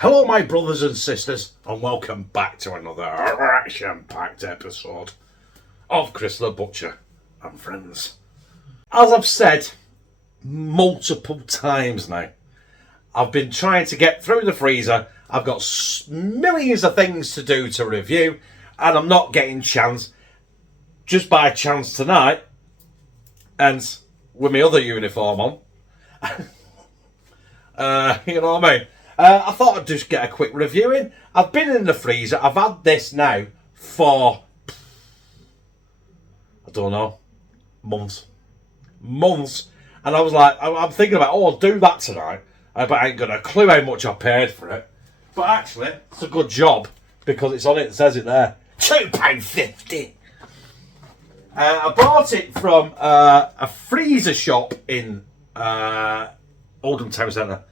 Hello my brothers and sisters, and welcome back to another action-packed episode of Chris the Butcher and Friends. As I've said multiple times now, I've been trying to get through the freezer. I've got millions of things to do to review, and I'm not getting chance. Just by chance tonight, and with my other uniform on, you know what I mean? I thought I'd just get a quick review in. I've been in the freezer. I've had this now for, I don't know, months. And I was like, I'm thinking about, I'll do that tonight. But I ain't got a clue how much I paid for it. But actually, it's a good job because it's on it. It says it there. £2.50. I bought it from a freezer shop in Oldham Town Centre.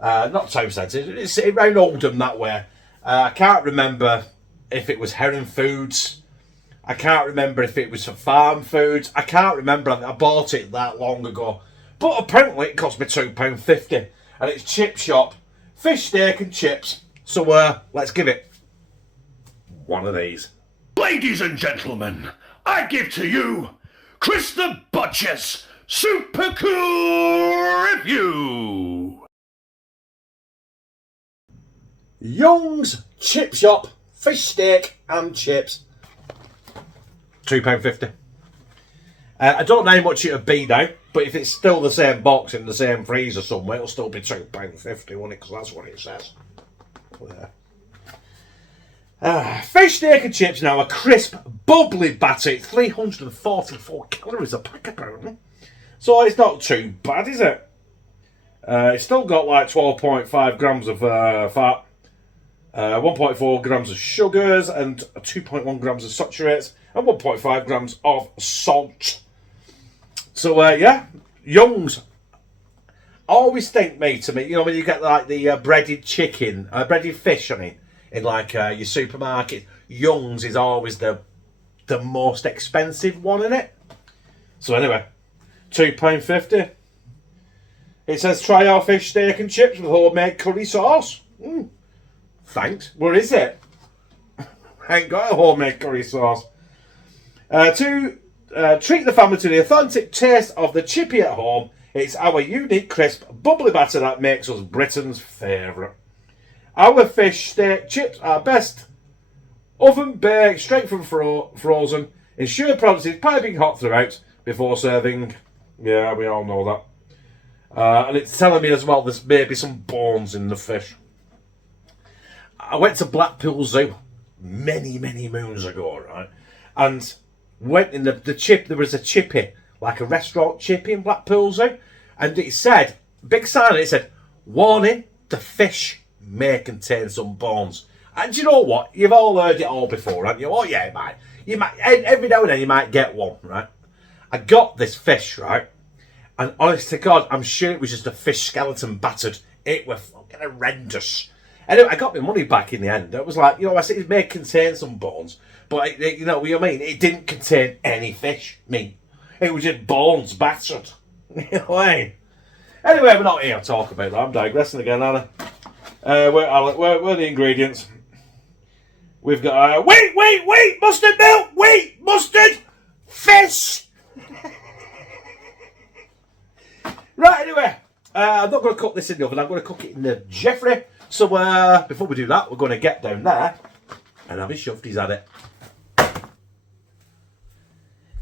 Not Town Centre, it's around Oldham that way. I can't remember if it was Heron Foods. I can't remember if it was for Farm Foods. I can't remember. I bought it that long ago. But apparently it cost me £2.50. And it's chip shop, fish, steak and chips. So let's give it one of these. Ladies and gentlemen, I give to you Chris the Butcher's Supercool Review. Young's Chip Shop, fish, steak and chips. £2.50. I don't know how much it would be now, but if it's still the same box in the same freezer somewhere, it'll still be £2.50, won't it? Because that's what it says. Fish, steak and chips now, a crisp, bubbly batter. It's 344 calories a pack apparently. So it's not too bad, is it? It's still got like 12.5 grams of fat, 1.4 grams of sugars, and 2.1 grams of saturates, and 1.5 grams of salt. So yeah, Young's. I always think, mate, you know, when you get like the breaded chicken, breaded fish, I mean, in like your supermarket, Young's is always the most expensive one in it. So anyway, £2.50. It says try our fish, steak and chips with homemade curry sauce. Thanks. Where is it? I ain't got a homemade curry sauce. Treat the family to the authentic taste of the chippy at home. It's our unique, crisp, bubbly batter that makes us Britain's favourite. Our fish, steak, chips are best oven baked, straight from frozen. Ensure product is piping hot throughout before serving. Yeah, we all know that. And it's telling me as well there's maybe some bones in the fish. I went to Blackpool Zoo many moons ago, right? And went in the chip, there was a chippy, like a restaurant chippy in Blackpool Zoo. And it said, big sign, it said, warning, the fish may contain some bones. And you know what? You've all heard it all before, haven't you? Oh yeah, it might. You might, every now and then you might get one, right? I got this fish, right? And honest to God, I'm sure it was just a fish skeleton battered. It was fucking horrendous. Anyway, I got my money back in the end. It was like, you know, I said it may contain some bones, but you know what I mean? It didn't contain any fish meat. It was just bones battered. You know what I mean? Anyway, we're not here to talk about that. I'm digressing again, Anna. Where are the ingredients? We've got, wait, mustard milk, mustard, fish. Right, anyway, I'm not going to cook this in the oven. I'm going to cook it in the Jeffrey. So before we do that, we're going to get down there and have his shufties at it.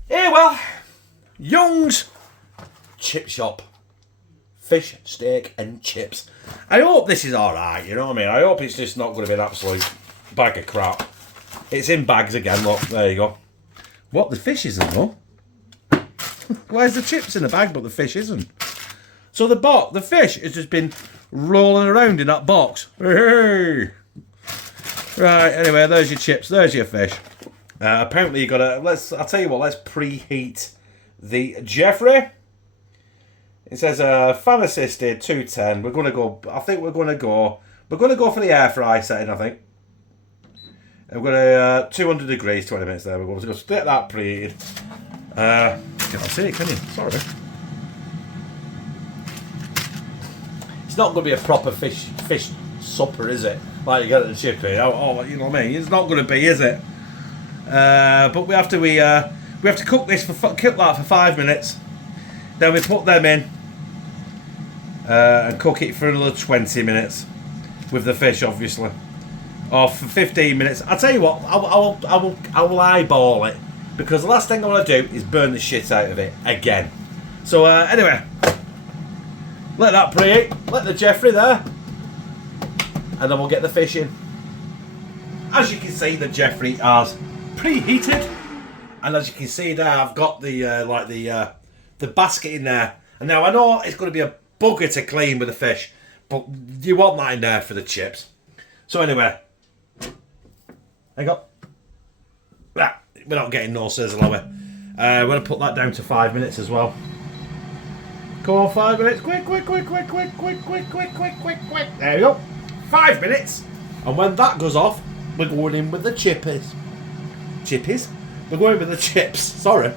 Here, well, Young's Chip Shop. Fish, steak and chips. I hope this is alright, you know what I mean? I hope it's just not going to be an absolute bag of crap. It's in bags again, look, there you go. What, the fish isn't though? Where's the chips in a bag but the fish isn't? So the fish has just been rolling around in that box. Hey. Right, anyway, there's your chips, there's your fish. Apparently you gotta, I'll tell you what, let's preheat the Jeffrey. It says fan assisted 210. We're gonna go, I think we're gonna go for the air fry setting, I think. And we're gonna 200 degrees, 20 minutes there. We're going to get that preheated. You can't see it, can you? Sorry. It's not going to be a proper fish supper, is it? Like you get at the chippy. Oh, you know what I mean? It's not going to be, is it? But we have to cook this cook that for 5 minutes. Then we put them in and cook it for another 20 minutes with the fish, obviously, or for 15 minutes. I'll tell you what, I will eyeball it, because the last thing I want to do is burn the shit out of it again. So anyway, let that preheat. Let the Jeffrey there, and then we'll get the fish in. As you can see, the Jeffrey has preheated, and as you can see there, I've got the basket in there. And now I know it's going to be a bugger to clean with the fish, but you want that in there for the chips. So anyway, I got that. We're not getting no sizzle, are we? We're going to put that down to 5 minutes as well. Come on, 5 minutes. Quick. There we go. 5 minutes. And when that goes off, we're going in with the chippies. Chippies? We're going with the chips. Sorry.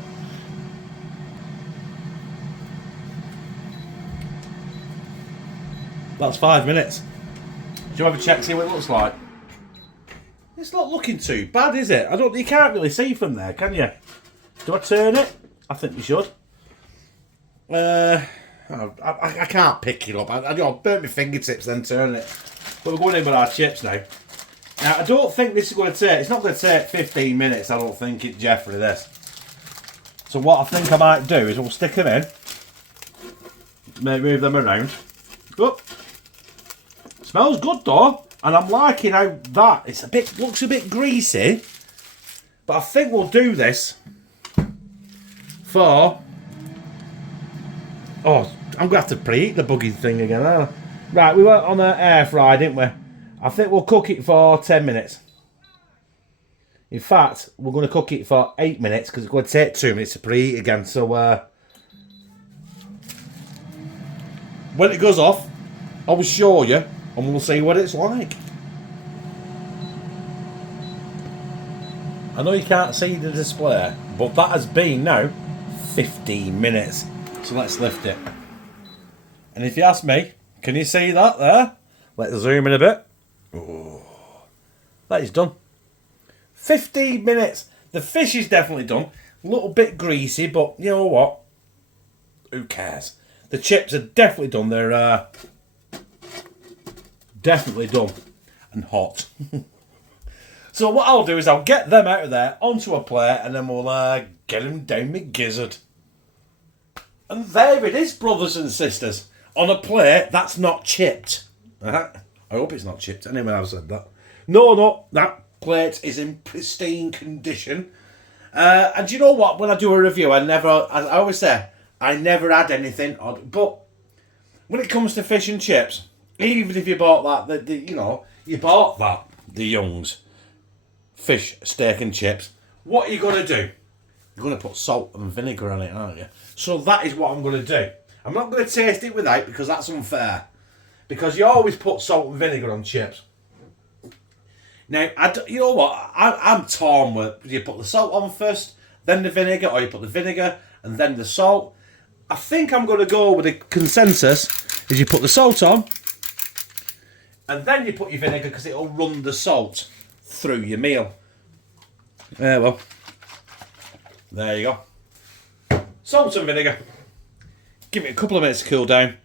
That's 5 minutes. Do you have a check, see what it looks like? It's not looking too bad, is it? You can't really see from there, can you? Do I turn it? I think you should. I can't pick it up. I burnt my fingertips then turn it. But we're going in with our chips now. Now, I don't think this is going to take... It's not going to take 15 minutes, I don't think, it, Jeffrey, this. So what I think I might do is we'll stick them in. Move them around. Oop. Smells good though, and I'm liking how that looks a bit greasy, but I think we'll do this for. Oh, I'm gonna have to preheat the buggy thing again. Aren't I? Right, we went on an air fry, didn't we? I think we'll cook it for 10 minutes. In fact, we're going to cook it for 8 minutes because it's going to take 2 minutes to preheat again. So when it goes off, I will show you. And we'll see what it's like. I know you can't see the display, but that has been now 15 minutes. So let's lift it. And if you ask me, can you see that there? Let's zoom in a bit. Oh, that is done. 15 minutes. The fish is definitely done. A little bit greasy, but you know what? Who cares? The chips are definitely done. They're definitely done and hot. So what I'll do is I'll get them out of there onto a plate, and then we'll get them down my gizzard. And there it is, brothers and sisters, on a plate that's not chipped. I hope it's not chipped. Anyone else said that? No, that plate is in pristine condition. And you know what? When I do a review, I always say I never add anything odd. But when it comes to fish and chips, even if you bought that, you bought that, the Young's fish, steak and chips, what are you going to do? You're going to put salt and vinegar on it, aren't you? So that is what I'm going to do. I'm not going to taste it without, because that's unfair. Because you always put salt and vinegar on chips. Now, you know what? I'm torn with, do you put the salt on first, then the vinegar, or you put the vinegar and then the salt? I think I'm going to go with the consensus, is you put the salt on, and then you put your vinegar, because it'll run the salt through your meal. Yeah, well, there you go. Salt and vinegar. Give it a couple of minutes to cool down,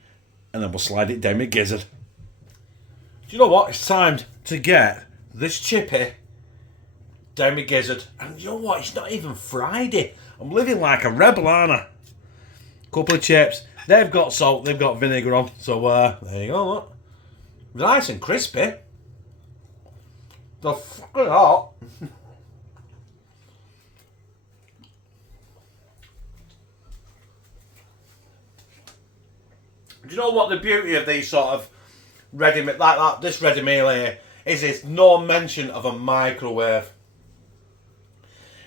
and then we'll slide it down my gizzard. Do you know what? It's time to get this chippy down my gizzard. And you know what? It's not even Friday. I'm living like a rebel, aren't I? Couple of chips. They've got salt, they've got vinegar on. So there you go, look. Nice and crispy. They're fucking hot. Do you know what the beauty of these sort of ready-made, like that, this ready meal here, is it's no mention of a microwave.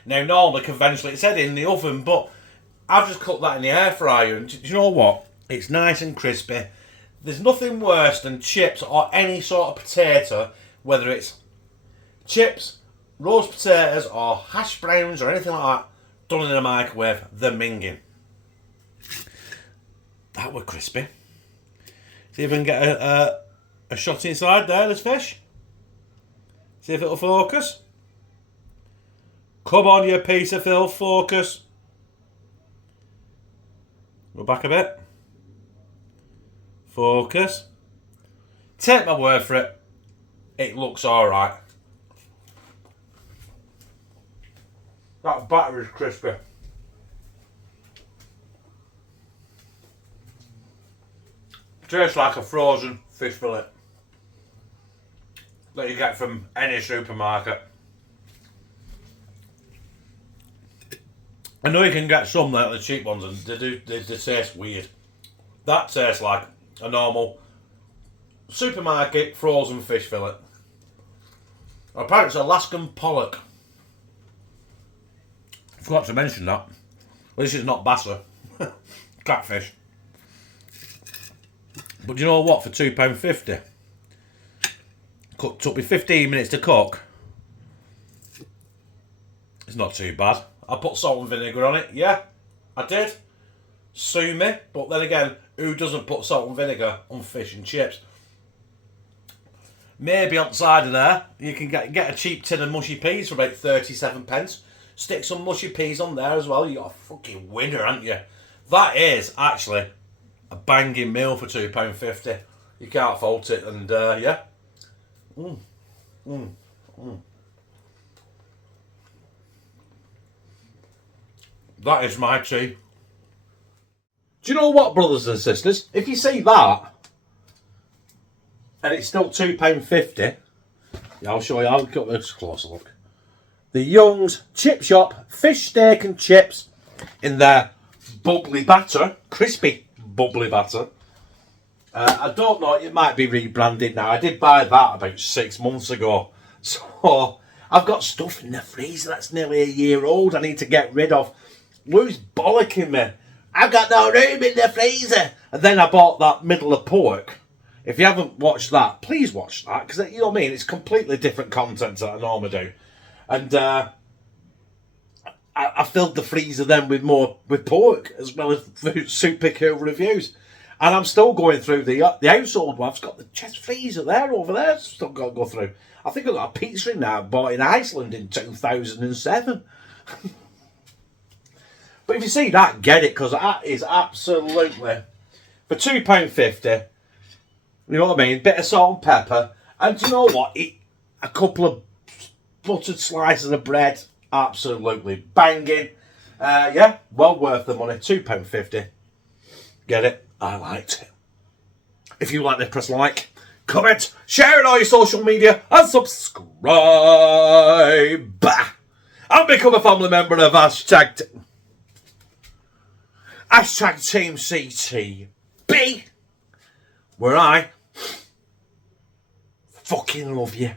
Now, normally, conventionally, it said in the oven, but I've just cooked that in the air fryer, and do you know what? It's nice and crispy. There's nothing worse than chips or any sort of potato, whether it's chips, roast potatoes, or hash browns, or anything like that, done in a microwave. They're minging. That were crispy. See if I can get a shot inside there, this fish. See if it'll focus. Come on, you piece of filth, focus. Go back a bit. Focus. Take my word for it. It looks alright. That batter is crispy. Tastes like a frozen fish fillet that you get from any supermarket. I know you can get some there, the cheap ones, and they taste weird. That tastes like a normal supermarket frozen fish fillet. Apparently it's Alaskan pollock. I forgot to mention that. Well, this is not bassa. Catfish. But you know what? For £2.50, took me 15 minutes to cook. It's not too bad. I put salt and vinegar on it. Yeah, I did. Sue me. But then again, who doesn't put salt and vinegar on fish and chips? Maybe on the side of there, you can get a cheap tin of mushy peas for about 37 pence. Stick some mushy peas on there as well. You got a fucking winner, haven't you? That is actually a banging meal for £2.50. You can't fault it, and yeah. That is my tea. Do you know what, brothers and sisters? If you see that, and it's still £2.50, yeah, I'll show you. I'll get this closer look. The Young's Chip Shop fish steak and chips in their bubbly batter, crispy bubbly batter. I don't know, it might be rebranded now. I did buy that about 6 months ago. So I've got stuff in the freezer that's nearly a year old I need to get rid of. Lou's bollocking me. I've got no room in the freezer. And then I bought that middle of pork. If you haven't watched that, please watch that. Because, you know what I mean, it's completely different content that I normally do. And I filled the freezer then with pork, as well as Supercool reviews. And I'm still going through the household one. I've got the chest freezer there, over there. Still got to go through. I think I've got a pizza in there I bought in Iceland in 2007. But if you see that, get it, because that is absolutely, for £2.50, you know what I mean, bit of salt and pepper, and you know what, a couple of buttered slices of bread, absolutely banging. Yeah, well worth the money, £2.50. Get it? I liked it. If you like this, press like, comment, share it on your social media, and subscribe. And become a family member of hashtag Team CTB, where I fucking love you.